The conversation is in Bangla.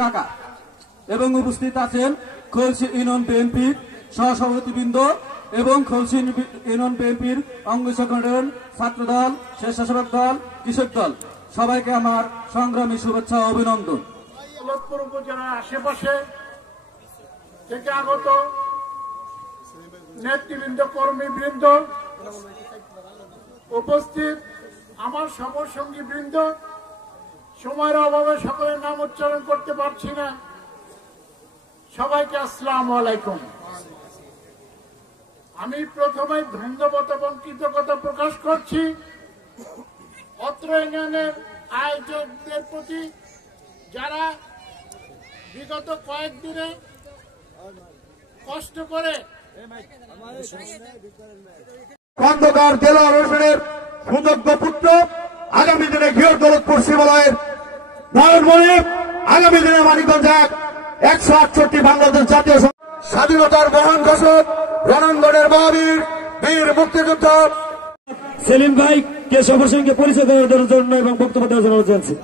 কাকা এবং উপস্থিত আছেন খলসি ইউনিয়ন বিএনপির সহসভাপতিবৃন্দ এবং খলসি ইউনিয়ন বিএনপির অঙ্গ সংগঠন ছাত্রদল, স্বেচ্ছাসেবক দল, কৃষক দল, সবাইকে আমার সংগ্রামী শুভেচ্ছা ও অভিনন্দন। লক্ষ্মীপুর উপজেলার আশেপাশে থেকে আগত নেতৃবৃন্দ, কর্মীবৃন্দ, উপস্থিত আমার সমরসঙ্গী বৃন্দ, সময়ের অভাবে সকলের নাম উচ্চারণ করতে পারছি না, সবাইকে আসসালামু আলাইকুম। আমি প্রথমে ধন্যবাদ এবং কৃতজ্ঞতা প্রকাশ করছি অত্র ইউনিয়নের আয়োজকদের প্রতি, যারা বিগত কয়েকদিনে কষ্ট করে খন্দকার দেলোয়ার হোসেনের সুযোগ্য পুত্র, আগামী দিনে ঘিওর দৌলতপুর শিবালয়ের নয়ন মনির, আগামী দিনে মানিকগঞ্জ 168 বাংলাদেশ জাতীয় স্বাধীনতার মহান ঘোষক, রণাঙ্গনের মহাবীর, বীর মুক্তিযোদ্ধা সেলিম ভাই কে সবার সঙ্গে পরিচয় দেওয়ার জন্য এবং বক্তব্য দেওয়ার জন্য জানছি।